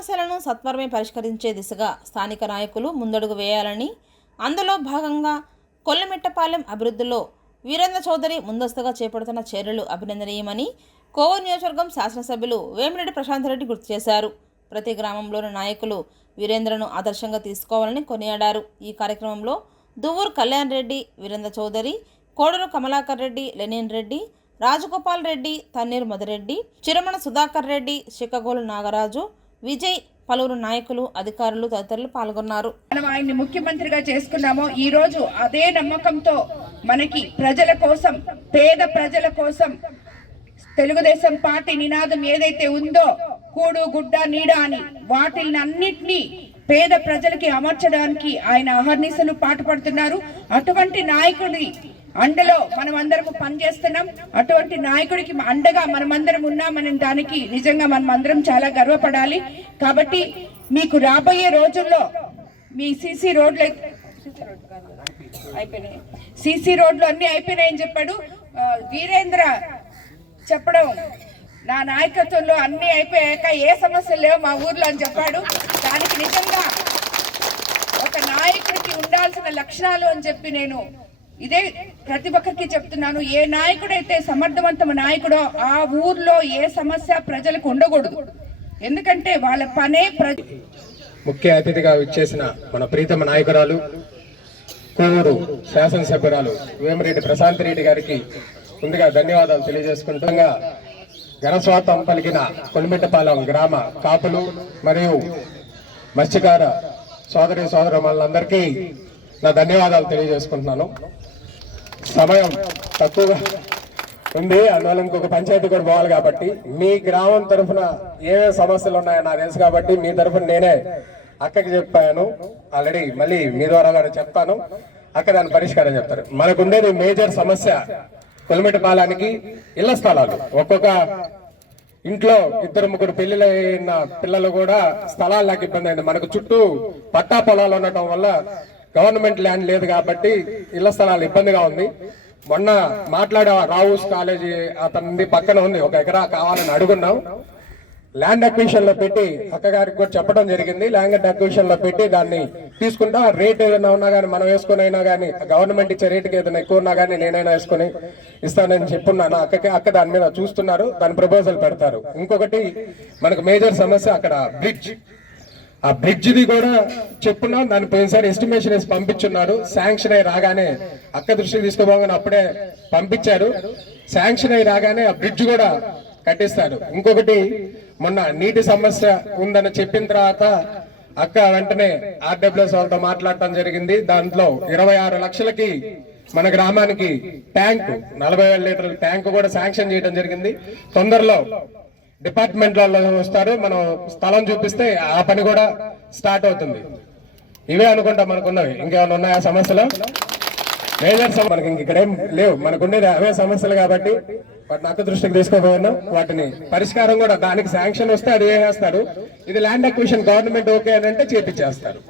సమస్యలను సత్వరమే పరిష్కరించే దిశగా స్థానిక నాయకులు ముందడుగు వేయాలని అందులో భాగంగా కొల్లమిట్టపాలెం అభివృద్ధిలో వీరేంద్ర చౌదరి ముందస్తుగా చేపడుతున్న చర్యలు అభినందనీయమని కోవూరు నియోజకవర్గం శాసనసభ్యులు వేమిరెడ్డి ప్రశాంత్ రెడ్డి గుర్తు చేశారు. ప్రతి గ్రామంలోని నాయకులు వీరేంద్రను ఆదర్శంగా తీసుకోవాలని కొనియాడారు. ఈ కార్యక్రమంలో దువ్వూరు కళ్యాణ్ రెడ్డి వీరేంద్ర చౌదరి కోడూరు కమలాకర్ రెడ్డి లెనిన్ రెడ్డి రాజగోపాల్ రెడ్డి తన్నీరు మధురెడ్డి చిరమణ సుధాకర్ రెడ్డి చిక్కగోలు నాగరాజు విజయ్ పలువురు నాయకులు అధికారులు తదితరులు పాల్గొన్నారు. మనం ఆయన్ని ముఖ్యమంత్రిగా చేసుకున్నామో ఈ రోజు అదే నమ్మకంతో మనకి ప్రజల కోసం పేద ప్రజల కోసం తెలుగుదేశం పార్టీ నినాదం ఏదైతే ఉందో కూడు గుడ్డ నీడ అని వాటిని అన్నిటినీ పేద ప్రజలకి అమర్చడానికి ఆయన అహర్నిశలు పాటుపడుతున్నారు. అటువంటి నాయకుడి అండలో మనం అందరము పనిచేస్తున్నాం. అటువంటి నాయకుడికి అండగా మనమందరం ఉన్నామని దానికి నిజంగా మనం అందరం చాలా గర్వపడాలి. కాబట్టి మీకు రాబోయే రోజుల్లో మీ సీసీ రోడ్లు అయిపోయినాయి. సీసీ రోడ్లు అన్ని అయిపోయినాయని చెప్పాడు. వీరేంద్ర చెప్పడం నా నాయకత్వంలో అన్ని అయిపోయాక ఏ సమస్యలు లేవు మా ఊర్లో అని చెప్పాడు. దానికి నిజంగా ఒక నాయకుడికి ఉండాల్సిన లక్షణాలు అని చెప్పి నేను ఇదే ప్రతి ఒక్కరికి చెప్తున్నాను ఏ నాయకుడైతే సమర్థవంతమైన నాయకుడో ఆ ఊర్లో ఏ సమస్య ప్రజలకు ఉండకూడదు. ఎందుకంటే వాళ్ళ పనే ముఖ్య అతిథిగా విచ్చేసిన మన ప్రీతమ నాయకురాలు కోవూరు శాసనసభ్యురాలు వేమిరెడ్డి ప్రశాంత్ రెడ్డి గారికి ముందుగా ధన్యవాదాలు తెలియజేసుకుంటుండగా ఘనస్వాతం పలికిన కొలిమిట్టపాలెం గ్రామ కాపులు మరియు మత్స్యకార సోదరి సోదరులందరికీ నా ధన్యవాదాలు తెలియజేసుకుంటున్నాను. సమయం తక్కువగా ఉంది. అందువల్ల ఇంకొక పంచాయతీ కూడా పోవాలి కాబట్టి మీ గ్రామం తరఫున ఏమేమి సమస్యలు ఉన్నాయో నాకు తెలుసు కాబట్టి మీ తరఫున నేనే అక్కకి చెప్పాను. ఆల్రెడీ మళ్ళీ మీ ద్వారా కూడా చెప్తాను. అక్క దాని పరిష్కారం చెప్తారు. మనకు ఉండేది మేజర్ సమస్య కొలిమిటిపాలానికి ఇళ్ళ స్థలాలు. ఒక్కొక్క ఇంట్లో ఇద్దరు ముగ్గురు పెళ్ళిళ్ళైన పిల్లలు కూడా స్థలాలు నాకు ఇబ్బంది అయింది. మనకు చుట్టూ పట్టా పొలాలు ఉండటం వల్ల గవర్నమెంట్ ల్యాండ్ లేదు కాబట్టి ఇళ్ళ స్థలాలు ఇబ్బందిగా ఉంది. మొన్న మాట్లాడే రావుస్ కాలేజీ అతనిది పక్కన ఉంది. ఒక ఎకరా కావాలని అడుగున్నాం. ల్యాండ్ అక్విజిషన్లో పెట్టి అక్కగారికి కూడా చెప్పడం జరిగింది. ల్యాండ్ అక్విజిషన్లో పెట్టి దాన్ని తీసుకుంటా. రేట్ ఏదైనా ఉన్నా కానీ మనం వేసుకుని అయినా కానీ గవర్నమెంట్ ఇచ్చే రేటుకి ఏదైనా ఎక్కువ ఉన్నా కానీ నేనైనా వేసుకుని ఇస్తానని చెప్పున్నాను అక్కకి అక్క దాని మీద చూస్తున్నారు. దాని ప్రపోజల్ పెడతారు. ఇంకొకటి మనకు మేజర్ సమస్య అక్కడ బ్రిడ్జ్. ఆ బ్రిడ్జ్ది కూడా చెప్పున్నాం దాని పోయినసారి ఎస్టిమేషన్ వేసి పంపించున్నారు. శాంక్షన్ అయి రాగానే అక్క దృష్టికి తీసుకోబోగానే అప్పుడే పంపించారు. శాంక్షన్ అయి రాగానే ఆ బ్రిడ్జ్ కూడా కట్టిస్తారు. ఇంకొకటి మొన్న నీటి సమస్య ఉందని చెప్పిన తర్వాత అక్క వెంటనే ఆర్డబ్ల్యూఎస్ వాళ్ళతో మాట్లాడటం జరిగింది. దాంట్లో ఇరవై ఆరు లక్షలకి మన గ్రామానికి ట్యాంక్ నలభై వేల లీటర్ల ట్యాంక్ కూడా శాంక్షన్ చేయడం జరిగింది. తొందరలో డిపార్ట్మెంట్లలో వస్తారు. మనం స్థలం చూపిస్తే ఆ పని కూడా స్టార్ట్ అవుతుంది. ఇవే అనుకుంటా మనకున్నవి. ఇంకేమైనా ఉన్నాయా సమస్యలు? మేజర్ మనకి ఇక్కడేం లేవు. మనకుండేది అవే సమస్యలు కాబట్టి వాటిని అక్క దృష్టికి తీసుకోపోయినా వాటిని పరిష్కారం కూడా దానికి శాంక్షన్ వస్తే అది చేస్తారు ఇది ల్యాండ్ అక్విషన్ గవర్నమెంట్ ఓకే అని అంటే చేపించేస్తారు.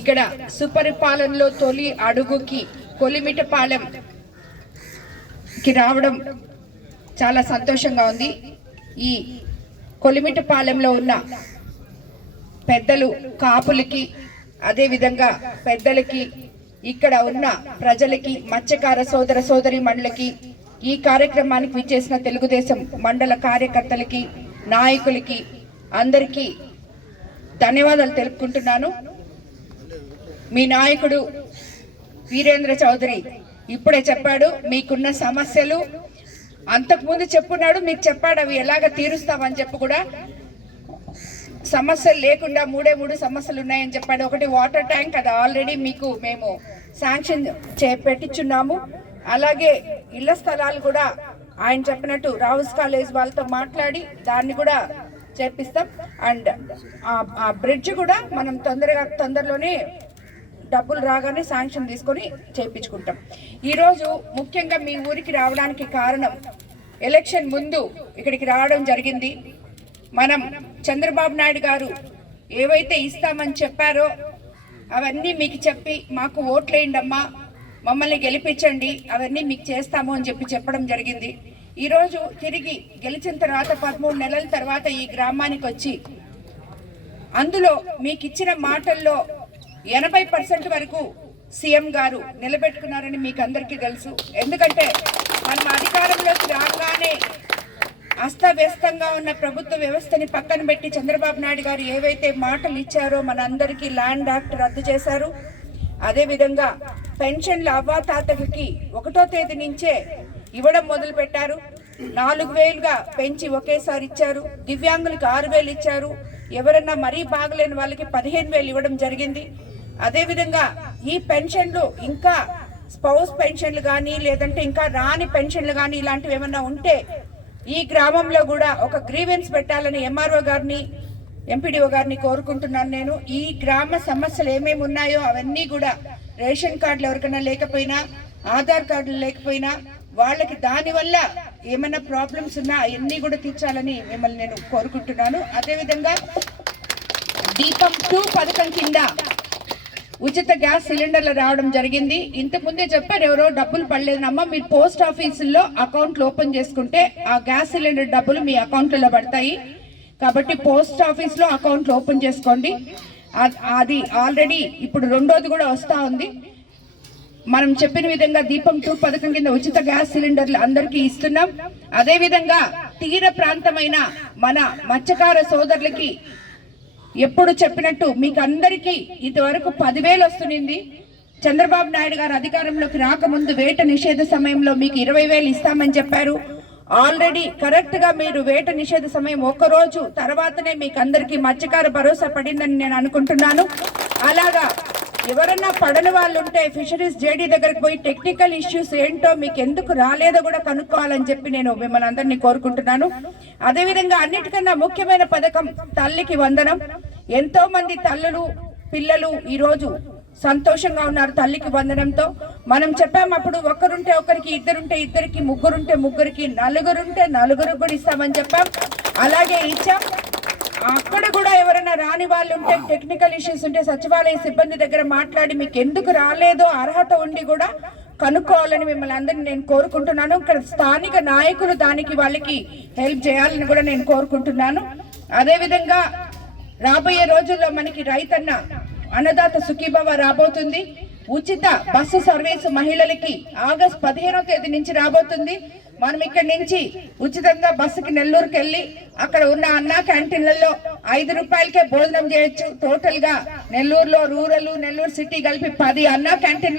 ఇక్కడ సుపరిపాలనలో తొలి అడుగుకి కొలిమిటపాలెం కి రావడం చాలా సంతోషంగా ఉంది. ఈ కొలిమిటిపాలెంలో ఉన్న పెద్దలు కాపులకి అదేవిధంగా పెద్దలకి ఇక్కడ ఉన్న ప్రజలకి మత్స్యకార సోదర సోదరి మండలికి ఈ కార్యక్రమానికి విచ్చేసిన తెలుగుదేశం మండల కార్యకర్తలకి నాయకులకి అందరికీ ధన్యవాదాలు తెలుపుకుంటున్నాను. మీ నాయకుడు వీరేంద్ర చౌదరి ఇప్పుడే చెప్పాడు మీకున్న సమస్యలు అంతకుముందు చెప్పున్నాడు మీకు చెప్పాడు అవి ఎలాగ తీరుస్తామని చెప్పి కూడా సమస్యలు లేకుండా మూడే మూడు సమస్యలు ఉన్నాయని చెప్పాడు. ఒకటి వాటర్ ట్యాంక్ అది ఆల్రెడీ మీకు మేము శాంక్షన్ చే పెట్టించున్నాము అలాగే ఇళ్ళ స్థలాలు కూడా ఆయన చెప్పినట్టు రావుస్ కాలేజ్ వాళ్ళతో మాట్లాడి దాన్ని కూడా చేపిస్తాం. అండ్ ఆ బ్రిడ్జ్ కూడా మనం తొందరగా తొందరలోనే డబ్బులు రాగానే శాంక్షన్ తీసుకొని చేయించుకుంటాం. ఈరోజు ముఖ్యంగా మీ ఊరికి రావడానికి కారణం ఎలక్షన్ ముందు ఇక్కడికి రావడం జరిగింది. మనం చంద్రబాబు నాయుడు గారు ఏవైతే ఇస్తామని చెప్పారో అవన్నీ మీకు చెప్పి మాకు ఓట్లేయండి అమ్మా మమ్మల్ని గెలిపించండి అవన్నీ మీకు చేస్తాము అని చెప్పి చెప్పడం జరిగింది. ఈరోజు తిరిగి గెలిచిన తర్వాత పదమూడు నెలల తర్వాత ఈ గ్రామానికి వచ్చి అందులో మీకు ఇచ్చిన మాటల్లో ఎనభై పర్సెంట్ వరకు సీఎం గారు నిలబెట్టుకున్నారని మీకు అందరికీ తెలుసు. ఎందుకంటే మనం అధికారంలోకి రాగానే అస్తవ్యస్తంగా ఉన్న ప్రభుత్వ వ్యవస్థని పక్కన పెట్టి చంద్రబాబు నాయుడు గారు ఏవైతే మాటలు ఇచ్చారో మన అందరికీ ల్యాండ్ యాక్ట్ రద్దు చేశారు. అదేవిధంగా పెన్షన్ల అవ్వాతాతకి ఒకటో తేదీ నుంచే ఇవ్వడం మొదలు పెట్టారు నాలుగు వేలుగా పెంచి ఒకేసారి ఇచ్చారు. దివ్యాంగులకు ఆరు వేలు ఇచ్చారు. ఎవరన్నా మరీ బాగలేని వాళ్ళకి పదిహేను వేలు ఇవ్వడం జరిగింది. అదేవిధంగా ఈ పెన్షన్లు ఇంకా స్పౌస్ పెన్షన్లు కానీ లేదంటే ఇంకా రాని పెన్షన్లు కానీ ఇలాంటివి ఏమన్నా ఉంటే ఈ గ్రామంలో కూడా ఒక గ్రీవెన్స్ పెట్టాలని ఎంఆర్ఓ గారిని ఎంపీడీఓ గారిని కోరుకుంటున్నాను నేను. ఈ గ్రామ సమస్యలు ఏమేమి ఉన్నాయో అవన్నీ కూడా రేషన్ కార్డులు ఎవరికైనా లేకపోయినా ఆధార్ కార్డులు లేకపోయినా వాళ్ళకి దానివల్ల ఏమైనా ప్రాబ్లమ్స్ ఉన్నా అవన్నీ కూడా తీర్చాలని మిమ్మల్ని నేను కోరుకుంటున్నాను. అదేవిధంగా దీపం టూ పథకం కింద ఉచిత గ్యాస్ సిలిండర్లు రావడం జరిగింది. ఇంతకుముందే చెప్పారు ఎవరో డబ్బులు పడలేదమ్మా మీరు పోస్ట్ ఆఫీసుల్లో అకౌంట్లు ఓపెన్ చేసుకుంటే ఆ గ్యాస్ సిలిండర్ డబ్బులు మీ అకౌంట్లలో పడతాయి. కాబట్టి పోస్ట్ ఆఫీస్లో అకౌంట్లు ఓపెన్ చేసుకోండి. అది ఆల్రెడీ ఇప్పుడు రెండోది కూడా వస్తూ ఉంది. మనం చెప్పిన విధంగా దీపం టూ పథకం కింద ఉచిత గ్యాస్ సిలిండర్లు అందరికీ ఇస్తున్నాం. అదేవిధంగా తీర ప్రాంతమైన మన మత్స్యకార సోదరులకి ఎప్పుడు చెప్పినట్టు మీకు అందరికీ ఇంతవరకు పదివేలు వస్తుంది చంద్రబాబు నాయుడు గారు అధికారంలోకి రాకముందు వేట నిషేధ సమయంలో మీకు ఇరవై వేలు ఇస్తామని చెప్పారు. ఆల్రెడీ కరెక్ట్గా మీరు వేట నిషేధ సమయం ఒక రోజు తర్వాతనే మీకు అందరికీ మత్స్యకార భరోసా పడిందని నేను అనుకుంటున్నాను. అలాగా ఎవరన్నా పడని వాళ్ళు ఉంటే ఫిషరీస్ జేడీ దగ్గరికి పోయి టెక్నికల్ ఇష్యూస్ ఏంటో మీకు ఎందుకు రాలేదో కూడా కనుక్కోవాలని చెప్పి నేను మిమ్మల్ని అందరినీ కోరుకుంటున్నాను. అదేవిధంగా అన్నిటికన్నా ముఖ్యమైన పథకం తల్లికి వందనం. ఎంతో మంది తల్లులు పిల్లలు ఈరోజు సంతోషంగా ఉన్నారు తల్లికి వందనంతో. మనం చెప్పాం అప్పుడు ఒకరుంటే ఒకరికి ఇద్దరుంటే ఇద్దరికి ముగ్గురుంటే ముగ్గురికి నలుగురుంటే నలుగురు కూడా ఇస్తామని చెప్పాం. అలాగే ఇచ్చాం. అక్కడ కూడా ఎవరైనా రాని వాళ్ళు ఉంటే టెక్నికల్ ఇష్యూస్ ఉంటే సచివాలయ సిబ్బంది దగ్గర మాట్లాడి మీకు ఎందుకు రాలేదో అర్హత ఉండి కూడా కనుక్కోవాలని మిమ్మల్ని అందరినీ నేను కోరుకుంటున్నాను. ఇక్కడ స్థానిక నాయకులు దానికి వాళ్ళకి హెల్ప్ చేయాలని కూడా నేను కోరుకుంటున్నాను. అదేవిధంగా రాబోయే రోజుల్లో మనకి రైతన్న అన్నదాత సుఖీభవ రాబోతుంది. ఉచిత బస్సు సర్వీసు మహిళలకి ఆగస్ట్ పదిహేనో తేదీ నుంచి రాబోతుంది. మనం ఇక్కడి నుంచి ఉచితంగా బస్సుకి నెల్లూరుకి వెళ్ళి అక్కడ ఉన్న అన్నా క్యాంటీన్లలో ఐదు రూపాయలకే భోజనం చేయొచ్చు. టోటల్గా నెల్లూరులో రూరల్ నెల్లూరు సిటీ కలిపి పది అన్నా క్యాంటీన్లు